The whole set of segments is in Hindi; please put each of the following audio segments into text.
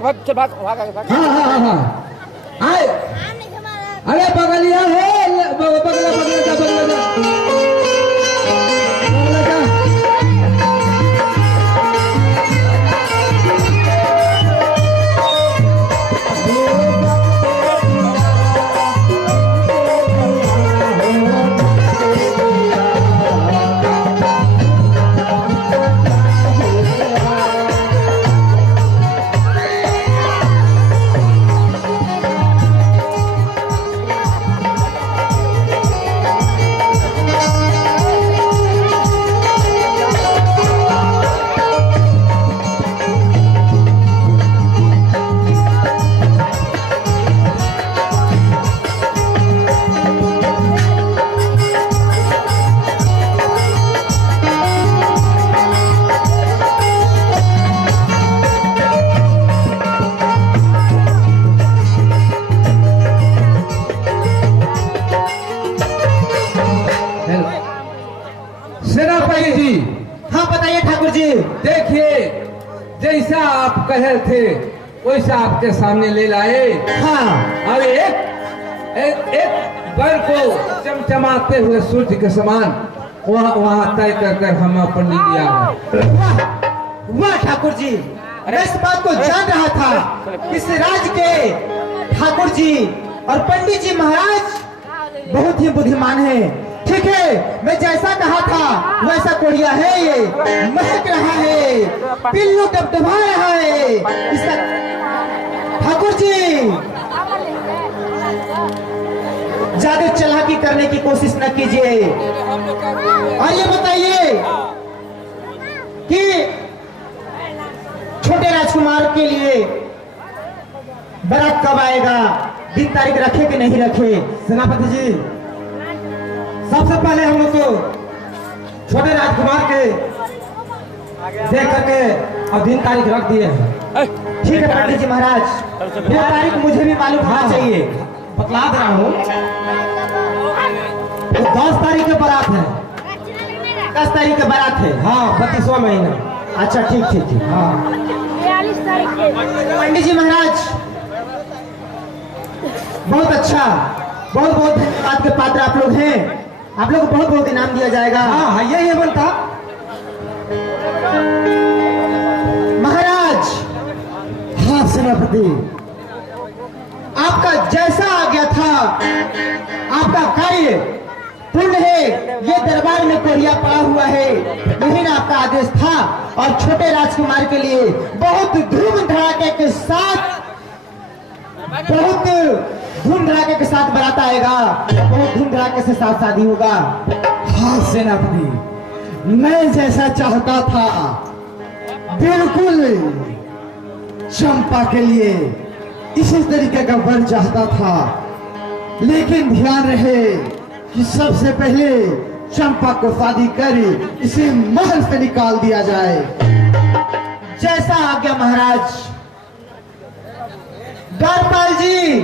भाग चल भाग। हाँ आए, अरे बगलिया है, बगला सेनापति जी। हाँ बताइए ठाकुर जी। देखिए जैसा आप कहे थे वैसा आपके सामने ले लाए। हाँ अब एक बर को चमचमाते हुए सूर्य के समान वहाँ तय कर हम पंडित जी आ गए। वाह ठाकुर जी, मैं इस बात को जान रहा था। इस राज के ठाकुर जी और पंडित जी महाराज बहुत ही बुद्धिमान हैं। ठीक है, मैं जैसा कहा था वैसा कोड़िया है, ये महक रहा है, पिल्लू डबडबा रहा है इसका। ठाकुर जी ज्यादा चालाकी करने की कोशिश न कीजिए। और ये बताइए कि छोटे राजकुमार के लिए बारात कब आएगा, दिन तारीख रखे कि नहीं रखे? सेनापति जी, सबसे पहले हम लोग तो छोटे राजकुमार के देख करके और दिन तारीख रख दिए हैं। ठीक है पंडित जी महाराज, वो तारीख मुझे भी मालूम होना चाहिए। बतला दे रहा हूँ। तो 10 तारीख के बारात है। 10 तारीख के बारात है। हाँ 32वां महीना। अच्छा ठीक ठीक ठीक। हाँ 42 तारीख के। पंडित जी महाराज बहुत अच्छा, बहुत बहुत धन्यवाद के पात्र आप लोग हैं। आप लोग को बहुत बहुत इनाम दिया जाएगा। हाँ हाँ यही बनता महाराज। हाँ सेनापति, आपका जैसा आज्ञा था, आपका कार्य पूर्ण है। ये दरबार में कोरिया पड़ा हुआ है, यही ना आपका आदेश था। और छोटे राजकुमार के लिए बहुत धूम धड़ाके के साथ, बहुत धूम धड़ाके के साथ बारात आएगा, बहुत धूम धड़ाके से साथ शादी होगा। हाँ सेनापति, मैं जैसा चाहता था बिल्कुल चंपा के लिए इसी तरीके का वर चाहता था, लेकिन ध्यान रहे कि सबसे पहले चंपा को शादी कर इसे महल से निकाल दिया जाए। जैसा आज्ञा महाराज। द्वारपाल जी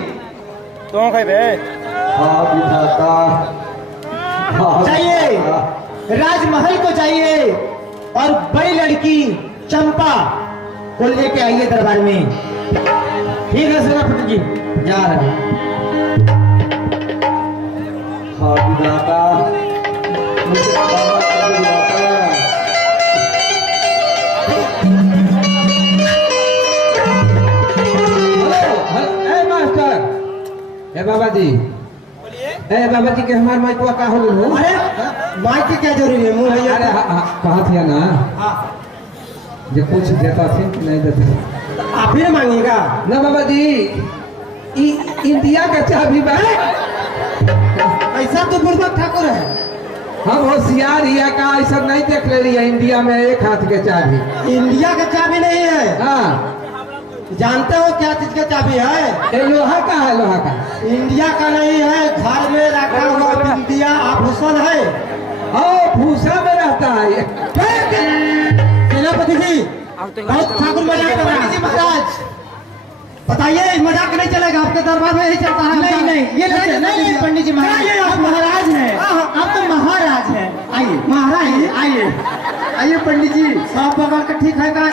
तो कह बे जाइए, राजमहल को जाइए और बड़ी लड़की चंपा को लेके आइए दरबार में। ठीक है सेनापति जी, जा रहे हैं। बाबा जी, बाबा जी के हमारे माइकवा का हो गए? अरे माइक की क्या जरूरी है? मुंह भैया अरे कहा था ना जो कुछ देता थे नहीं देता। आप ही मांगिएगा ना बाबा जी, इंडिया का चाबी ऐसा तो बुर्बक ठाकुर है। हम होशियार हिया का ऐसा नहीं देख ले रही है। इंडिया में एक हाथ के चाबी, इंडिया का चाबी नहीं है। हाँ जानते हो क्या चीज का चाबी है? ये लोहा का है, लोहा का। इंडिया का नहीं है, घर में रखा हुआ इंडिया आभूषण है। ओ भूसा में रहता है। सेनापति जी बहुत ठाकुर मजाक कर रहे हैं। महाराज बताइए, मजाक नहीं चलेगा, आपके दरबार में ही चलता है। नहीं नहीं ये नहीं पंडित जी महाराज, आप महाराज हैं, आप तो महाराज हैं। आइए महाराज, आइए आइए पंडित जी, सब बगल के ठीक है का?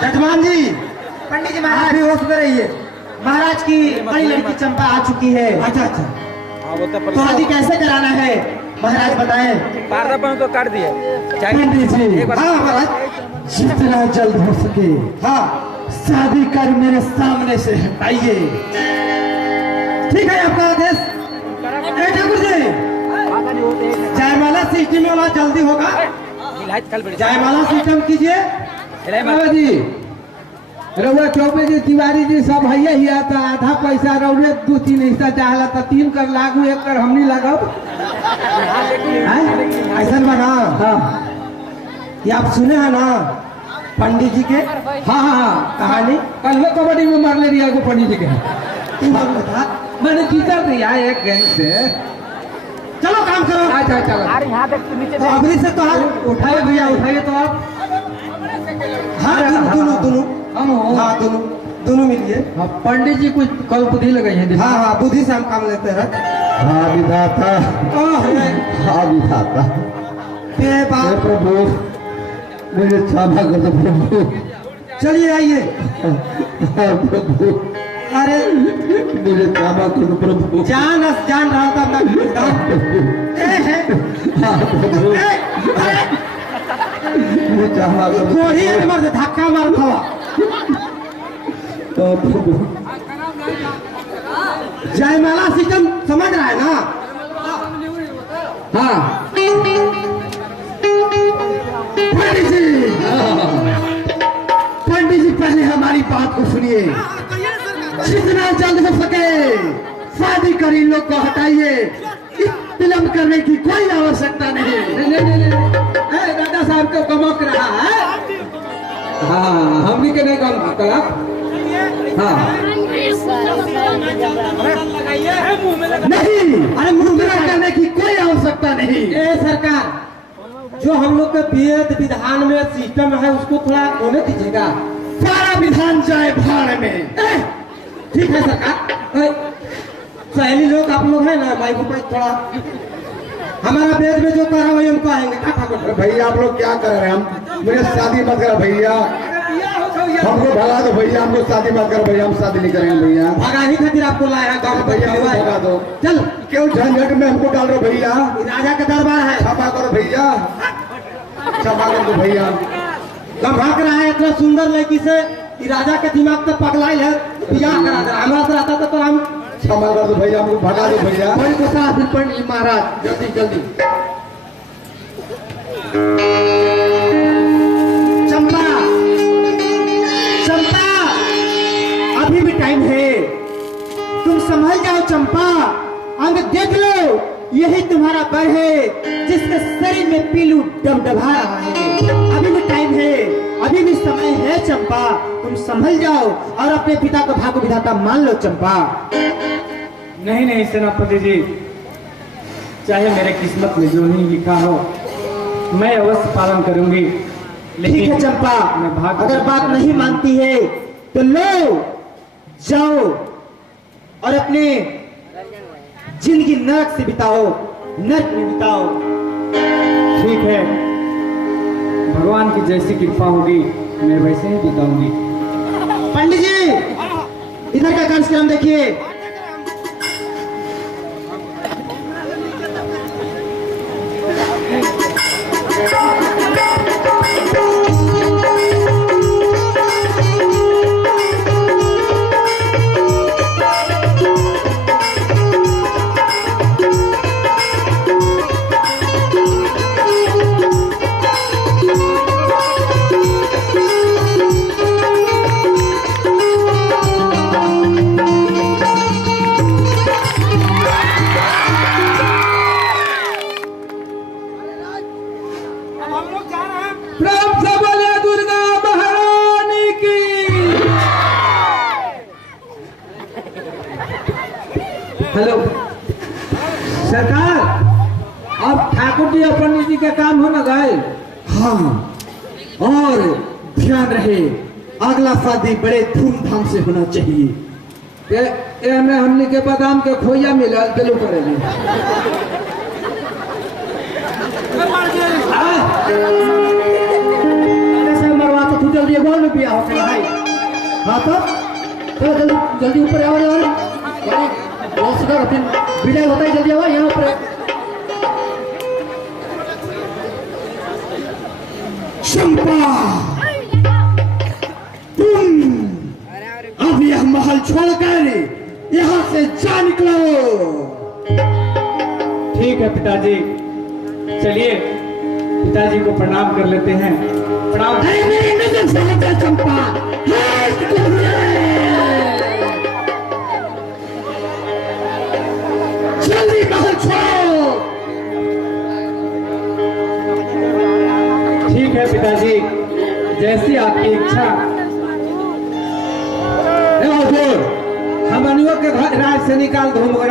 जजमान जी पंडित जी महाराज भी होश में रहिए। महाराज की बड़ी लड़की चंपा आ चुकी है। अच्छा अच्छा, हाँ वो तो तो शादी कैसे कराना है महाराज बताएं। पारदापन तो काट दिए पंडित जी, एक बार हाँ महाराज, जितना जल्द हो सके हाँ शादी कर मेरे सामने से हटाइए। ठीक है आपका आदेश। ठाकुर जी, जयमाला सिस्टम वाला जल्दी होगा, जयमाला सिस्टम कीजिए। बाबा जी, रउआ चौबे जी, तिवारी जी सब है ही आता। आधा पैसा रउरे 2-3 हिस्सा चाहला तो 3 कर लागू, 1 कर हमनी लागब। ऐसा बना हाँ ये आप सुने हैं ना पंडित जी के हाँ हाँ, कहानी? कल कबड्डी में मार ले रही है पंडित जी के। था। मैंने जीता दिया एक गैंग से। चलो काम करो। अच्छा चलो, अरे यहाँ तक नीचे तो अभी से तो हाथ उठाइए भैया, उठाइए तो आप। हाँ दोनों दोनों हम हो। हाँ दोनों मिलिए। हाँ, पंडित जी कुछ कल बुद्धि लगाई है। हाँ हाँ, बुद्धि से हम काम लेते हैं। हाँ विधाता, हाँ विधाता, हे बाप, प्रभु मुझे क्षमा कर दो प्रभु। चलिए आइए। हाँ प्रभु, अरे मुझे क्षमा कर दो प्रभु। जान रहा था अपना। हाँ प्रभु, मुझे क्षमा कर दो कोई मर्द धक्का मार था। प्रभु। जयमाला सिस्टम समझ रहा है ना? हाँ पंडित जी, पंडित जी पहले हमारी बात को सुनिए। जितना जल्द हो सके शादी कर इन लोग को हटाइए। विलंब करने की कोई आवश्यकता नहीं। दादा साहब को कमक रहा है। हाँ, हमनी के नहीं कम कला। हाँ नहीं, अरे मुंह मुद्रा करने की कोई आवश्यकता नहीं। ए सरकार, जो हम लोग के वेद विधान में सिस्टम है उसको थोड़ा होने दीजिएगा। सारा विधान जाए भाड़ में। ठीक है सरकार। सहेली लोग आप लोग हैं ना, भाई को थोड़ा हमारा वेद में जो कहा वही हम कहेंगे। क्या ठाकुर? भैया आप लोग क्या कर रहे हैं? हम मुझे शादी मत करो भैया, हमको भगा दो भैया, हमको शादी मत करो भैया, हम शादी नहीं करेंगे भैया। भगा ही खातिर आपको लाया गाँव में भैया हमको भगा दो। चल, क्यों झंझट में हमको डाल रहे हो भैया? राजा का दरबार है। क्षमा करो भैया, क्षमा कर दो भैया। गमक रहा है इतना सुंदर लड़की से, कि राजा के दिमाग तो पगलाई है। बियाह करा दे, हमारा से रहता तो हम। क्षमा कर दो भैया, हमको भगा दो भैया। कोई को साथ ही पंडित जी महाराज, जल्दी जल्दी। चंपा, चंपा, अभी भी टाइम है, तुम संभल जाओ चंपा। अंग देख लो, यही तुम्हारा बर है जिसके शरीर में पीलू डबडबा रहा है। अभी भी टाइम है, अभी भी समय है चंपा, तुम संभल जाओ और अपने पिता को भाग्य विधाता मान लो चंपा। नहीं नहीं सेनापति जी, चाहे मेरे किस्मत में जो ही लिखा हो मैं अवश्य पालन करूंगी। ठीक है चंपा, मैं भाग अगर बात नहीं मानती है तो लो जाओ और अपने जिंदगी नरक से बिताओ, नरक में बिताओ। ठीक है, भगवान की जैसी कृपा होगी मैं वैसे ही बिताऊंगी। पंडित जी, इधर का कार्यक्रम देखिए। प्रेम से बोले दुर्गा महारानी की। हेलो सरकार, अब ठाकुर जी और पंडित जी का काम हो न गए। हाँ, और ध्यान रहे अगला शादी बड़े धूमधाम से होना चाहिए। ए में हमने के बादाम के खोइया मिला चलो करेंगे। मरवा तो तू जल्दी गोल में पिया हो भाई। हाँ तो जल्दी जल्दी ऊपर आओ यार, बहुत सुधर फिर विदाई होता है, जल्दी आओ यहाँ ऊपर। चंपा, तुम अब यह महल छोड़कर यहाँ से जा निकलो। ठीक है पिताजी, चलिए पिताजी को प्रणाम कर लेते हैं। प्रणाम। अरे मेरी नजर से हटा चंपा, जल्दी महल छोड़ो। ठीक है पिताजी, जैसी आपकी इच्छा। हमनियों के घर राज से निकाल दो, मगर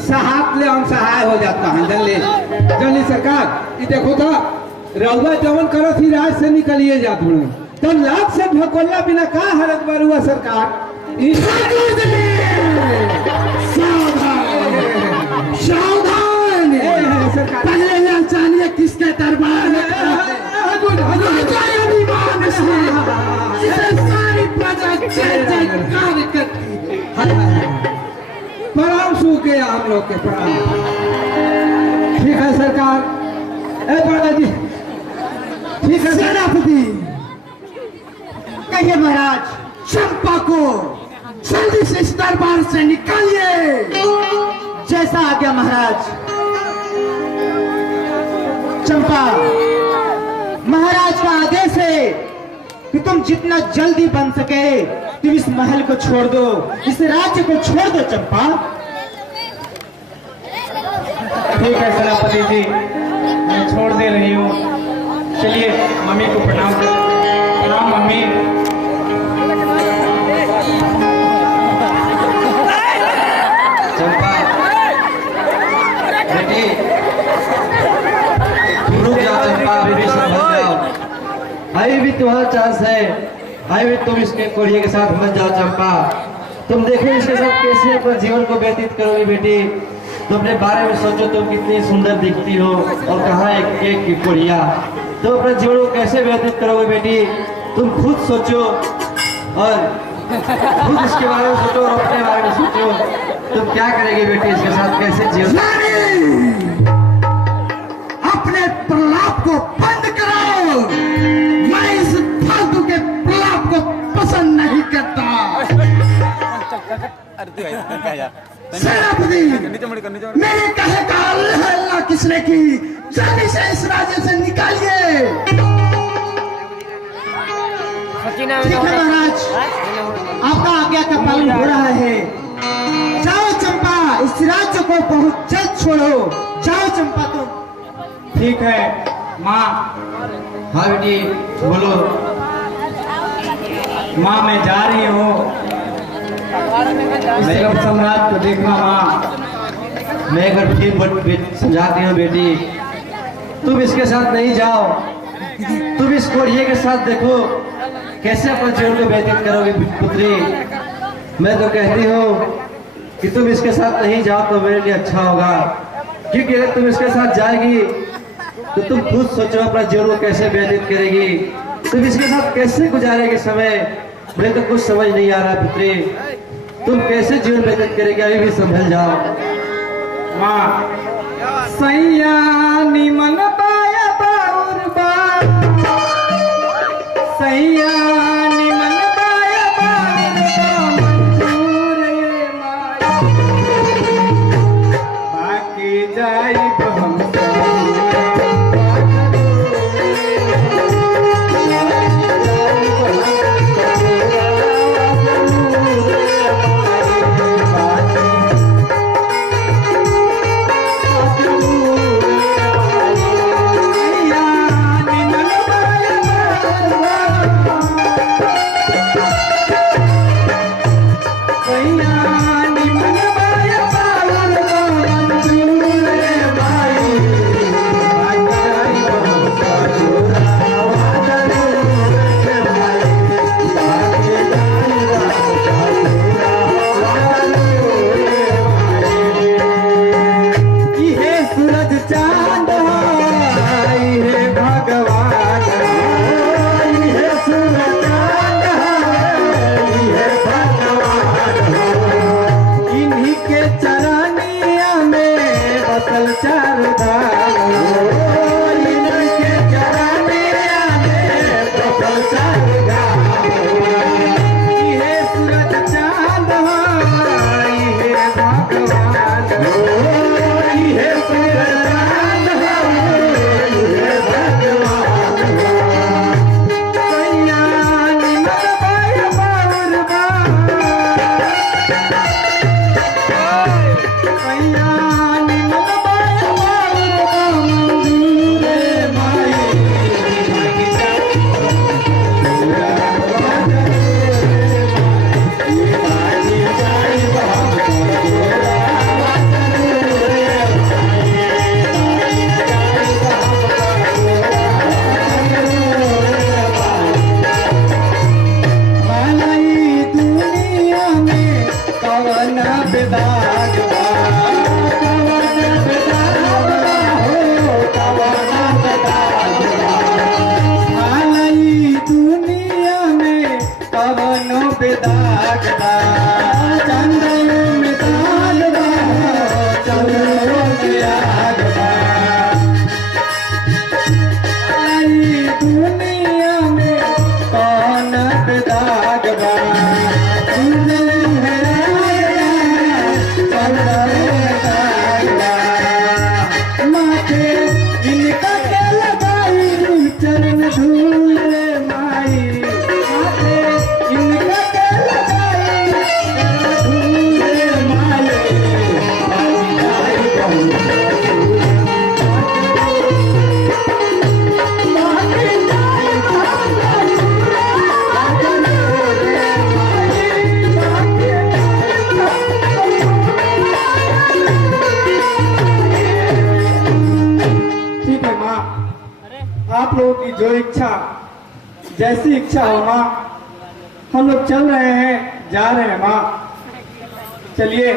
सहात ले हम सहाय हो जाता है। जल्दी सरकार ये देखो तो रहुआ जवन करो थी राज से निकलिए जात बड़े, तो लाख से भकोल्ला बिना का हरत बरुआ सरकार। सावधान, पहले यह जानिए किसके दरबार में सारी प्रजा जय जयकार करती है। प्रणाम सूखे हम लोग के प्रणाम। ठीक है सरकार, ए जी ठीक है। सेनापति कहिए महाराज। चंपा को जल्दी से इस दरबार से निकालिए। जैसा आज्ञा महाराज। चंपा, महाराज का आदेश है कि तुम जितना जल्दी बन सके तुम इस महल को छोड़ दो, इस राज्य को छोड़ दो चंपा। ठीक है सेनापति जी, मैं छोड़ दे रही हूँ। चलिए मम्मी को प्रणाम कर। प्रणाम मम्मी। चंपा बेटी, रुक जाओ चंपा, अभी भी संभल जाओ, अभी भी तुम्हारा चांस है। अभी भी तुम इसके कोरिया के साथ मत जाओ चंपा। तुम देखो इसके साथ कैसे अपना जीवन को व्यतीत करोगी बेटी। तुम अपने बारे में सोचो, तुम कितनी सुंदर दिखती हो और कहाँ एक केक की कोरिया। तुम अपने जीवन को कैसे व्यतीत करोगे बेटी, तुम खुद सोचो और खुद इसके बारे में सोचो और अपने बारे में सोचो। तुम क्या करेगी बेटी इसके साथ, कैसे जीवन। अपने प्रलाप को बंद करो, मैं इस फालतू के प्रलाप को पसंद नहीं करता। सेनापति, मेरे कहे का अल्लाह किसने की, जल्दी से इस राज्य से निकालिए। ठीक है महाराज, आपका आज्ञा का पालन हो रहा है। जाओ चंपा, इस राज्य को बहुत जल्द छोड़ो। जाओ चंपा तुम। ठीक है माँ। हाँ बेटी बोलो। माँ मैं जा रही हूँ, सब सम्राट को देखना माँ। मैं एक बार फिर समझाती हूँ बेटी, तुम इसके साथ नहीं जाओ। तुम इस कोरिये के साथ देखो कैसे अपना जीवन को व्यतीत करोगे पुत्री। मैं तो कहती हूँ कि तुम इसके साथ नहीं जाओ तो मेरे लिए अच्छा होगा, क्योंकि अगर तुम इसके साथ जाएगी तो तुम खुद सोचो अपना जीवन को कैसे व्यतीत करेगी, तुम इसके साथ कैसे गुजारेगी समय। मुझे तो कुछ समझ नहीं आ रहा पुत्री, तुम कैसे जीवन व्यतीत करेगी, अभी भी संभल जाओ। माँ सैया निमन पाया बाउर बा, सैया निमन पाया बाउर बा, मंजूर ये माया, बाकी जाई तो हम Yeah. आप लोगों की जो इच्छा, जैसी इच्छा हो माँ, हम लोग चल रहे हैं, जा रहे हैं माँ। चलिए।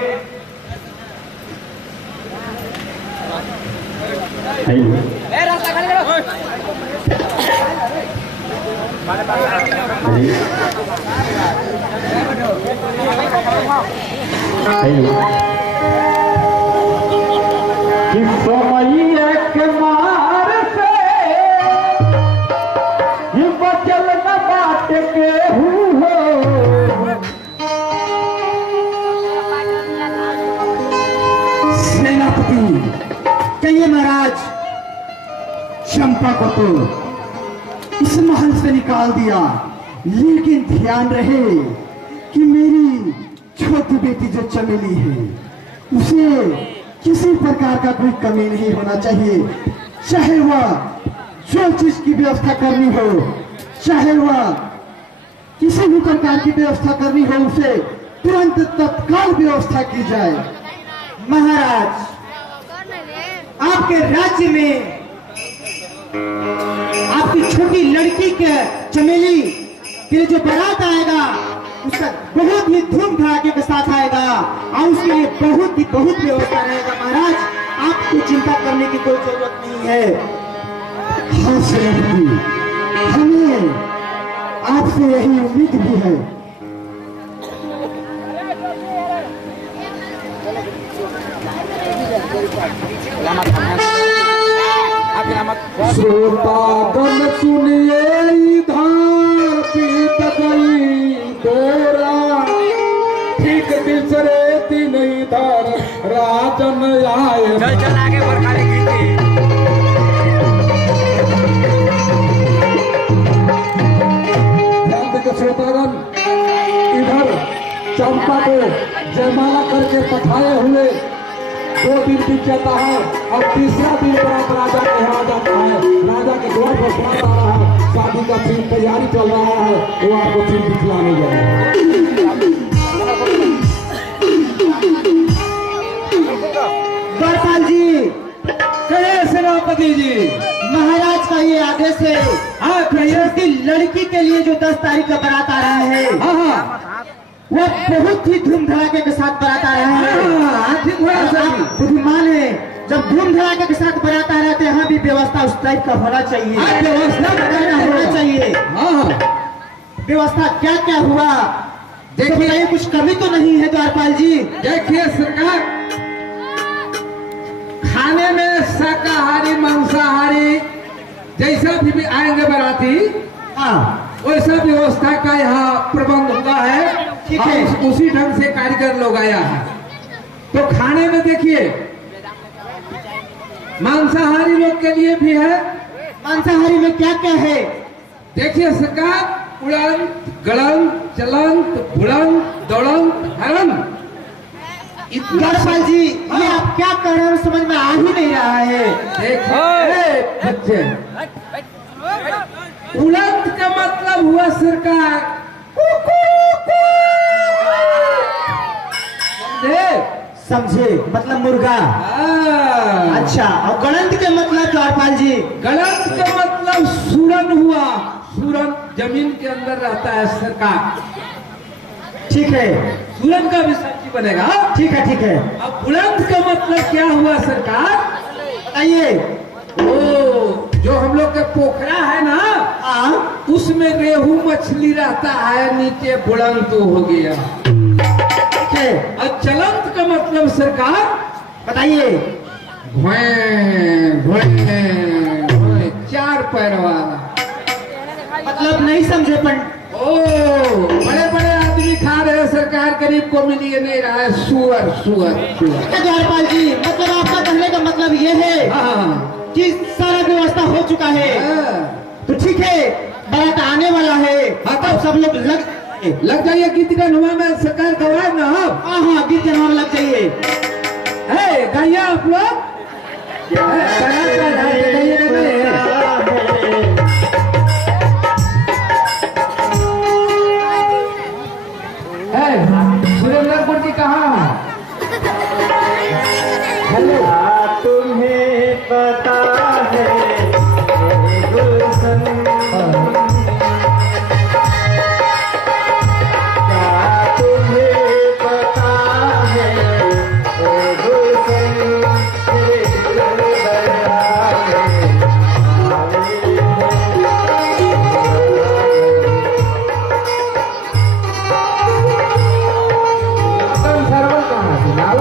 कहिए महाराज, चंपा को तो इस महल से निकाल दिया, लेकिन ध्यान रहे कि मेरी छोटी बेटी जो चमेली है, उसे किसी प्रकार का कोई कमी नहीं होना चाहिए। चाहे वह जो चीज की व्यवस्था करनी हो, चाहे वह किसी भी प्रकार की व्यवस्था करनी हो, उसे तुरंत तत्काल व्यवस्था की जाए। महाराज, आपके राज्य में आपकी छोटी लड़की के चमेली के जो बारात आएगा, उसका बहुत ही धूम धड़ाके के साथ आएगा और उसके लिए बहुत व्यवस्था रहेगा। महाराज, आपको चिंता करने की कोई जरूरत नहीं है। हाँ सेनापति, हमें आपसे यही उम्मीद भी है। श्रोतागण सुनिए, इधर पीत गई तोरा, ठीक बिसरे दिन इधर राजन आए। चल आगे बरखारी श्रोतागण, इधर चंपा को जयमाला करके पठाए हुए 2 दिन बीत जाता है और तीसरा दिन बरात राजा के यहाँ जाता है। राजा के द्वार पर बारात आ रहा है, शादी का फिर तैयारी चल रहा है, वो आपको फिर दिखलाने जा रहा है। द्वारपाल जी, कहे सेनापति जी, महाराज का ये आदेश है। हाँ छोटी लड़की के लिए जो 10 तारीख का बारात आ रहा है, वो बहुत ही धूम धड़ाके के साथ बारात आ रहा है। आप बुद्धिमान है, जब धूम धड़ाके के साथ बारात आ रहा है तो यहाँ भी व्यवस्था उस टाइप का होना चाहिए। व्यवस्था होना चाहिए। व्यवस्था क्या क्या हुआ देखिए, कुछ कमी तो नहीं है द्वारपाल जी? देखिए सरकार, खाने में शाकाहारी मांसाहारी जैसा भी आएंगे बाराती, वैसा व्यवस्था का यहाँ प्रबंध हुआ है। ठीक है, उसी ढंग से कारीगर लोग आया है। तो खाने में देखिए, मांसाहारी लोग के लिए भी है। मांसाहारी में क्या क्या है? देखिए सरकार, उड़ंत, गड़ंत, चलंत, बुलंत, दौड़ंत, हरंत यशपाल जी, ये आप क्या कह रहे हो समझ में आ ही नहीं रहा है। देखिए बच्चे, उलट का मतलब हुआ सरकार समझे, मतलब मुर्गा। अच्छा, और गणंत के मतलब द्वारपाल जी? गलत का मतलब सूरन हुआ। सूरन जमीन के अंदर रहता है सरकार। ठीक है, सूरन का भी सब्जी बनेगा। ठीक है, ठीक है। अब बुलंद का मतलब क्या हुआ सरकार? बताइए। ओ, जो हम लोग के पोखरा है ना, हाँ, उसमें रेहू मछली रहता है, नीचे बुलंद हो गया। ठीक है, और चलंत का मतलब सरकार? बताइए। भैं, भैं, भैं, 4 पैर वाला। मतलब नहीं समझे पंडित। ओ, बड़े बड़े आदमी खा रहे हैं सरकार, गरीब को मिल ये नहीं रहा है। सुअर सुअर सुअर। द्वारपाल जी, मतलब आपका कहने का मतलब ये है हाँ कि सारा व्यवस्था हो चुका है। तो ठीक है, बारात आने वाला है। हाँ, अब सब लोग लग जाइए। गीत गनवा में सरकार गवाए ना। हाँ हाँ, गीत गनवा में लग जाइए। गाइए आप लोग। सुरेंद्रपुर की कहाँ? हेलो, तुम्हें पता है गुलशन, क्या तुम्हें पता है गुलशन, सरवल कहाँ से लाल?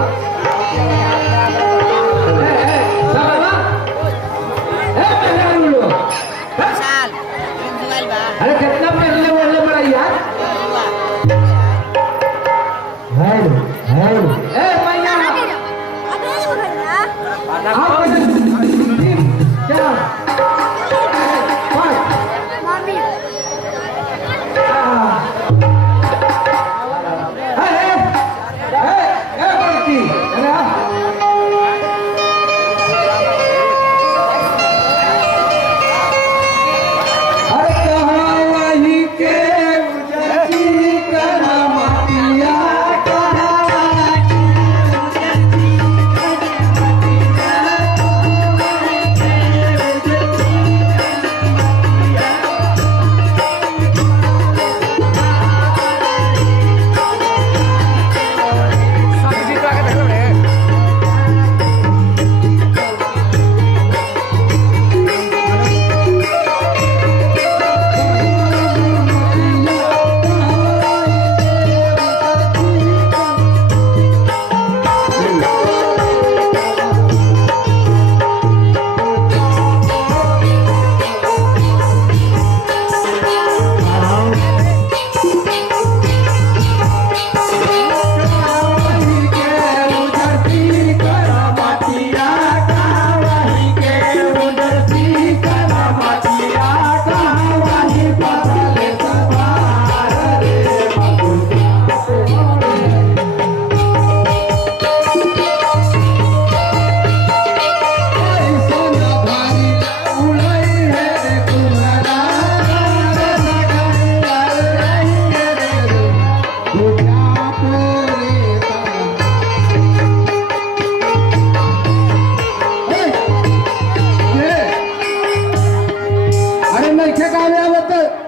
अरे कितना पहले बोलने पड़ा यार। ए मैया, आप क्या?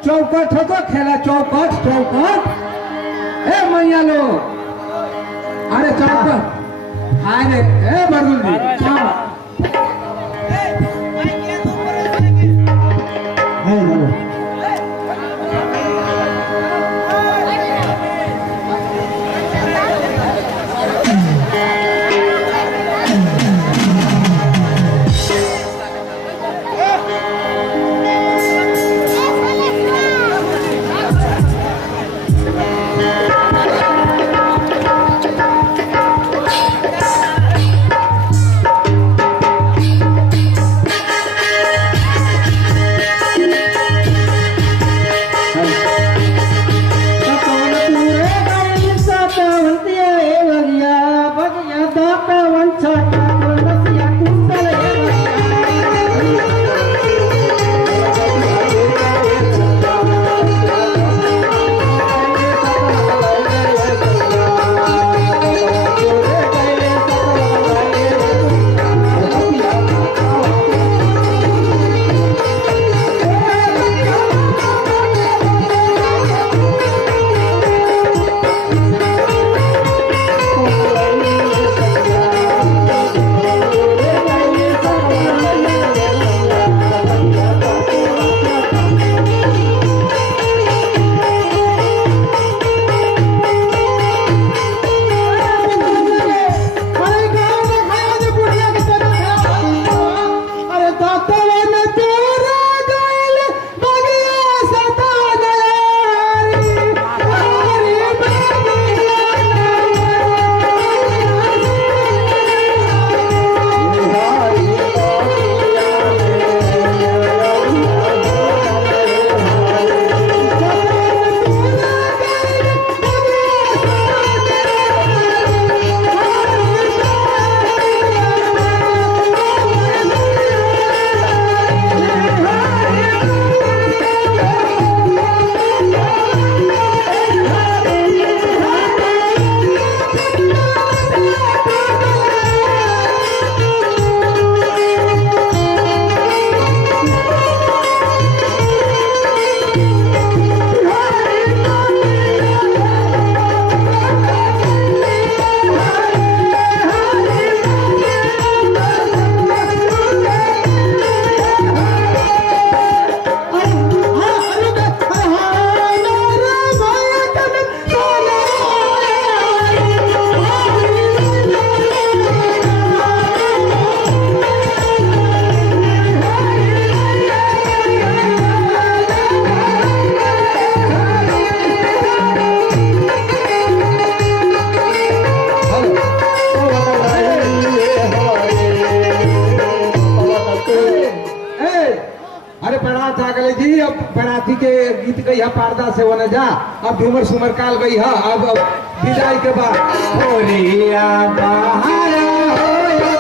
चौपट हो तो खेला चौपट चौपट। ए मैया लो, अरे चौपट अरे ए बरदुल जी चौपट। बराती के गीत गई है पर्दा से वन जा। अब झूमर सुमर काल गई है। अब विदाई के बाद होलिया बहारा होया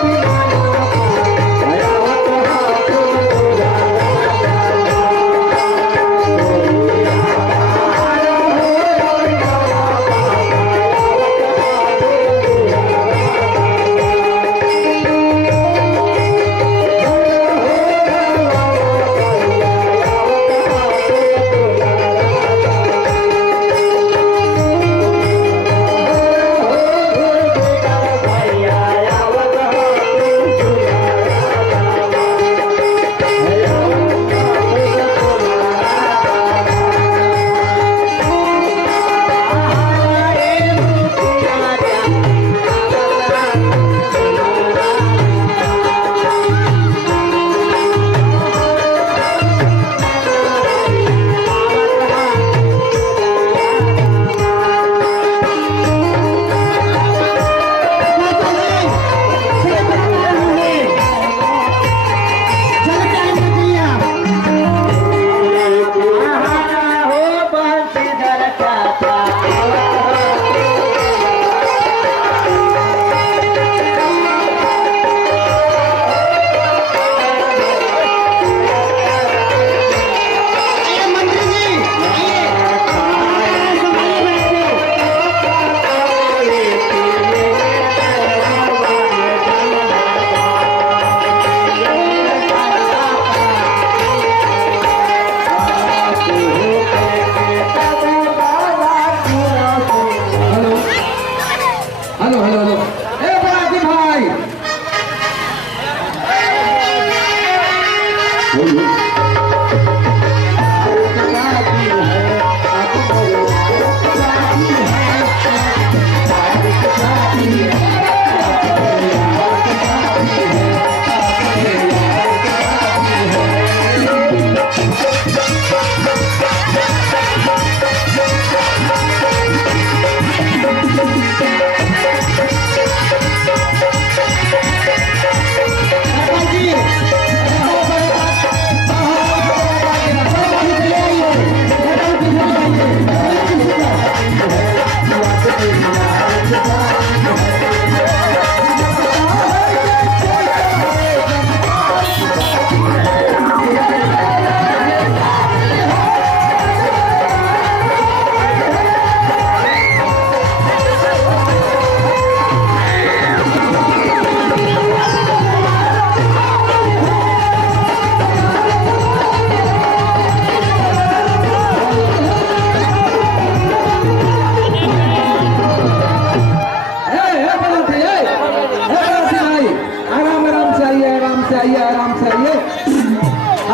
बैठाइए।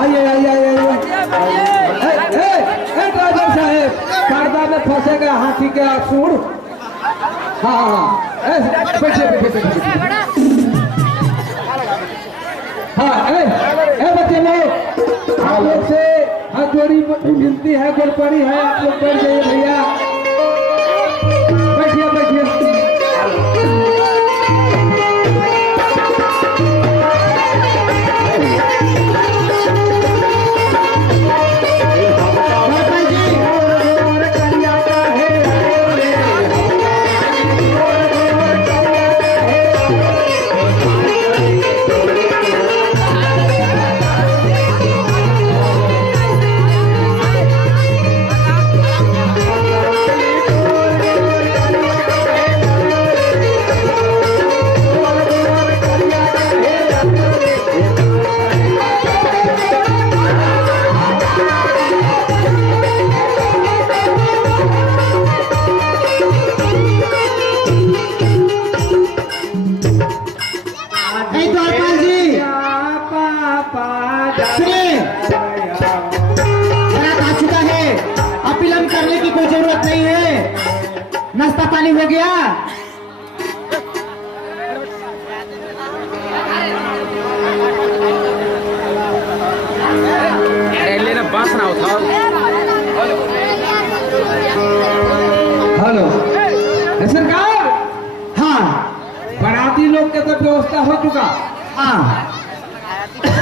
आइए आइए आइए। ड्राइवर साहब, पर्दा में फंसेगा हाथी के सूंड। हाँ बैठिए बैठिए। हाँ बच्चे लोग, आप लोग से हाथ जोड़ी विनती है, गुरपड़ी है, आप लोग बैठ जाइए भैया। बैठिए बैठिए। नाश्ता पानी हो गया? लेना बांस ना उठाओ। हेलो सरकार। हाँ बाराती लोग के तो व्यवस्था हो चुका। हाँ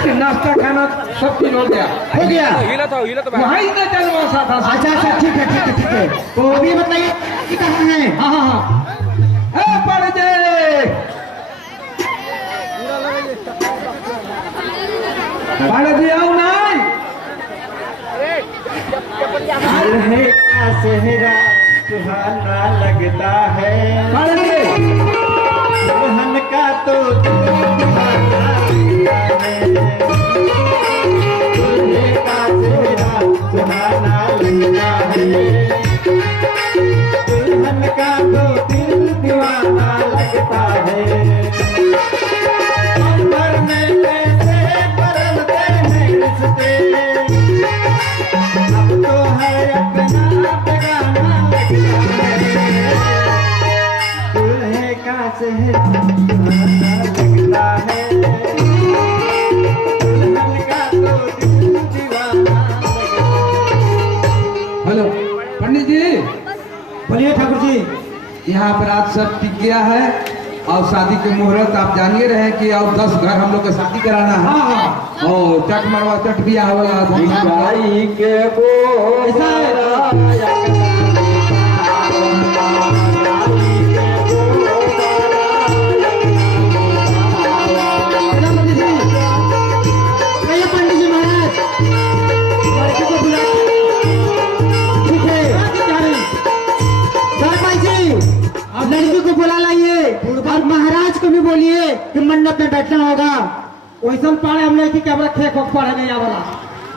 नाश्ता खाना सब कुछ हो गया। हिला तो वहीं से जलवा था। अच्छा ठीक है। तो अभी बताइए कि कहाँ है? हाँ पढ़ जाए पढ़ दिया नहीं। दुल्हे का सेहरा सुहाना लगता है, पढ़ ले। दुल्हन का तो दीवाना लगता है। दुल्हे का सेहरा सुहाना लगता है, दुल्हन का तो दिल दीवाना लगता है। अंबर में कैसे बदलते हैं रिश्ते, अब तो है अपना बेगाना लगता है। दुल्हे का सेहरा सुहाना लगता है, दुल्हन का तो दिल दीवाना लगता है। हेलो पंडित जी। बोलिए ठाकुर जी। यहाँ पर आज सब टिक गया है और शादी के मुहूर्त आप जानिए रहे कि और 10 घर हम लोग को शादी कराना है। हाँ और चट मरवा चट बिया वाला भाई के वो ऐसा है। कहिए पंडित जी महाराज, लड़के को बुला। ठीक है सरपंच जी, आप लड़की को बुला लाइए और महाराज को भी बोलिए कि मंडप में बैठना होगा। वैसा पाड़े हम नहीं कैमरा खेक हो पढ़े नहीं आवाला।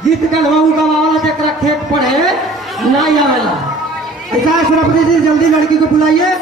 गीत गलवाऊ गवाला जरा खेक पढ़े नहीं आवेला। ऐसा है सरपंच जी, जल्दी लड़की को बुलाइए।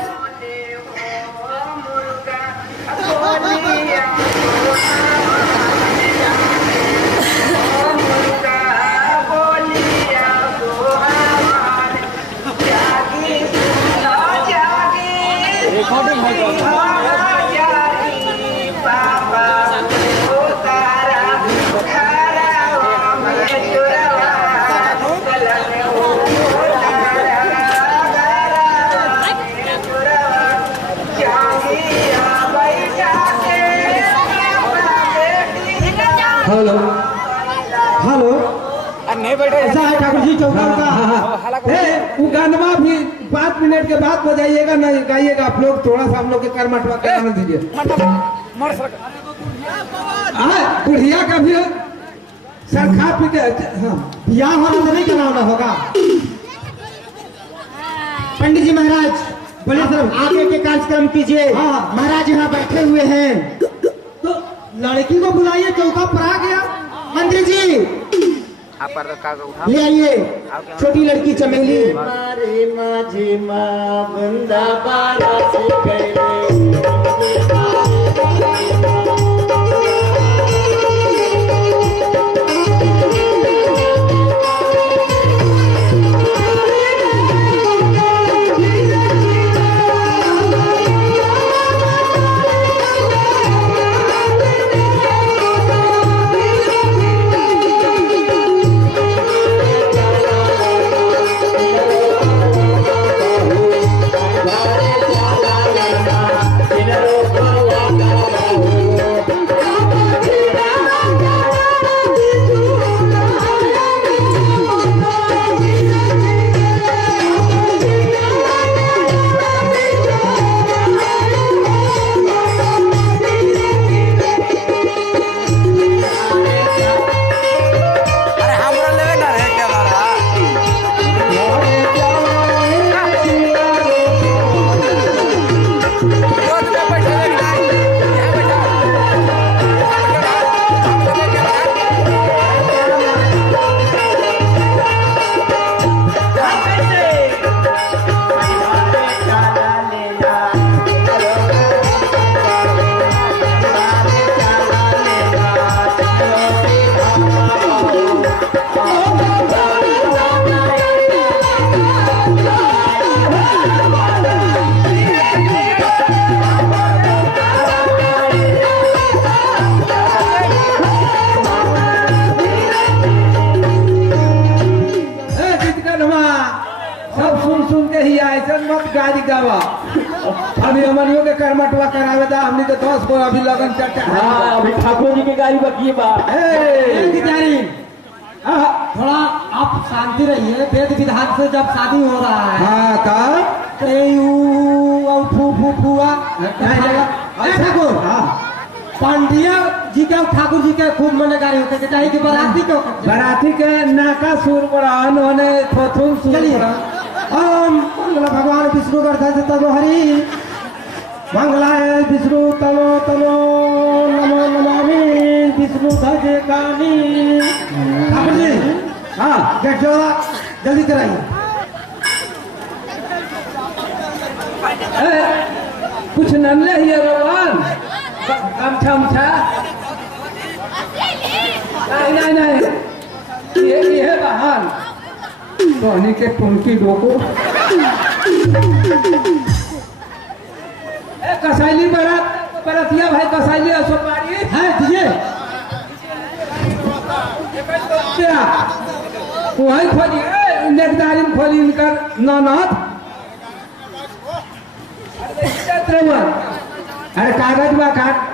Hello hello. नहीं बैठे। ऐसा है ठाकुर जी, चौका वो गानवा भी 5 मिनट के बाद बजाइएगा, नहीं गाइएगा आप लोग। थोड़ा सा हम लोग के कर मटवा के आने दीजिए। बुढ़िया का भी सर खा पी के। हाँ यहाँ होना तो नहीं कराना होगा। पंडित जी महाराज बोले सर आगे के कार्यक्रम कीजिए। हाँ। महाराज यहाँ बैठे हुए हैं, तो लड़की को बुलाइए। चौका पर आ गया। मंत्री जी ले आइए छोटी लड़की चमेली। मारे माझी माँ बंदा बारा से गए। गाड़ी गावा अभी हमनियों के करमटवा करावे दा हमनी के 10 को अभी लगन चर्चा हाँ अभी ठाकुर जी की गाड़ी बाकी है बा थोड़ा आप शांति रहिए। वेद विधान से जब शादी हो रहा है हाँ तब पांडिया जी के ठाकुर जी के खूब मनेगारी होते के चाहिए कि बराती के बराती के नाका सुर पड़ान होने थोथुन सुर पड़ान ओम मंगल भगवान विष्णु वर्धन तनो हरि मंगलाय विष्णु तनो तनो नमो नमामि विष्णु धजे कानी। ठाकुर जी हाँ गेट जोड़ा जल्दी कराइए। कुछ नन्हे ही रोवान गमछा मछा नहीं नहीं ये है बहान सोनी के टुनकी डोको कसैली बरात बरातिया भाई कसैली असोपारी है दीजिए क्या वही खोली नेकदारी खोली इनकर ननद अरे कागज बा काट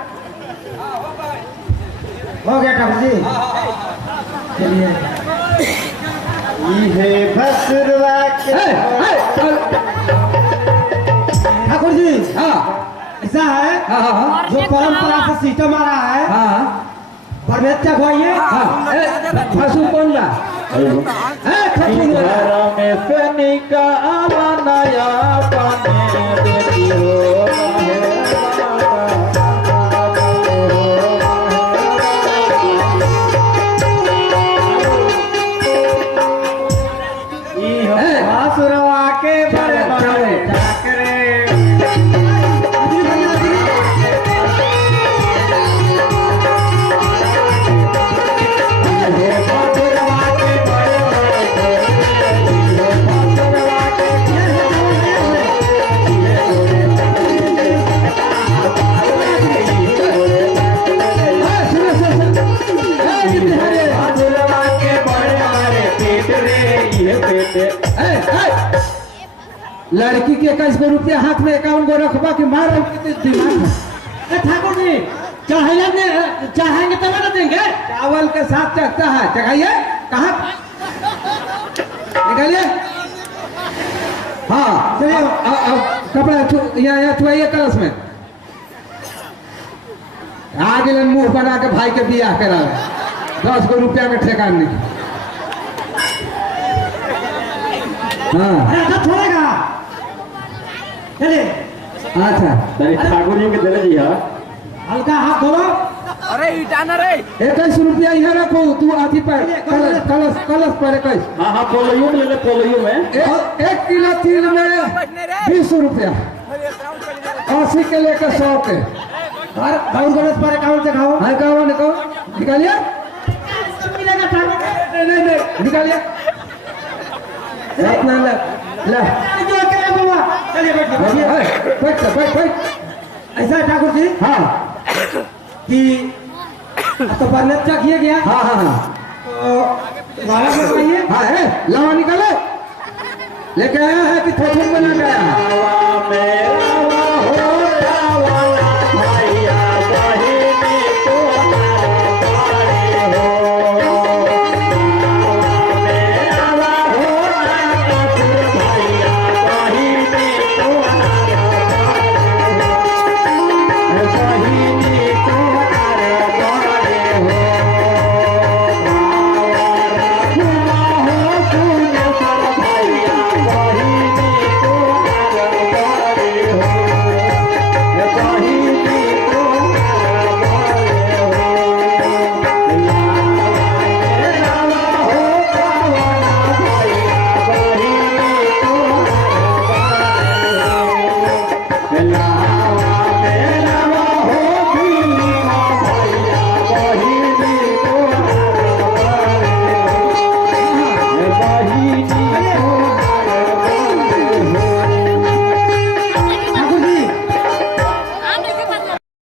हो गया ठाकुर जी चलिए। ठाकुर जी हाँ ऐसा है हाँ हाँ जो परंपरा से सिस्टम आ रहा है हाँ परमेत्या खोइए हाँ फसू कौन बा फसू घर में से निकाला नया पानी देती हो आसुरवा के बड़े बड़े ठाकरे लड़की के 21 रुपया हाथ में 51 गो रखबा के मार दिमाग में। ठाकुर जी चाहेंगे तब ना देंगे। चावल के साथ चखता है चखाइए कहाँ निकालिए हाँ चलिए कपड़ा यहाँ छुआइए कलश में आगे मुंह बना के भाई के बियाह करा 10 गो रुपया के ठेकान नहीं हाँ छोड़ेगा चलिए अच्छा ठाकुर जी के दले जी हाँ हल्का हाथ धोलो। अरे इटाना रे 21 रुपया यहाँ रखो तू आधी पर कलश कलश पर 21 हाँ हाँ पोलियो में ले ले पोलियो में 1 किलो तिल में 20 रुपया 80 के लेकर 100 के और बहुत गलत पर अकाउंट से खाओ हाँ कहो निको निकालिए मिलेगा ठाकुर नहीं निकालिए अपना ले चलिए बैठ ऐसा है ठाकुर जी हाँ कि तो बर्नेट किया गया हाँ हाँ हाँ तो दोबारा बताइए। हाँ है लावा निकाले लेके आया है कि थोड़ी बना गया मेरा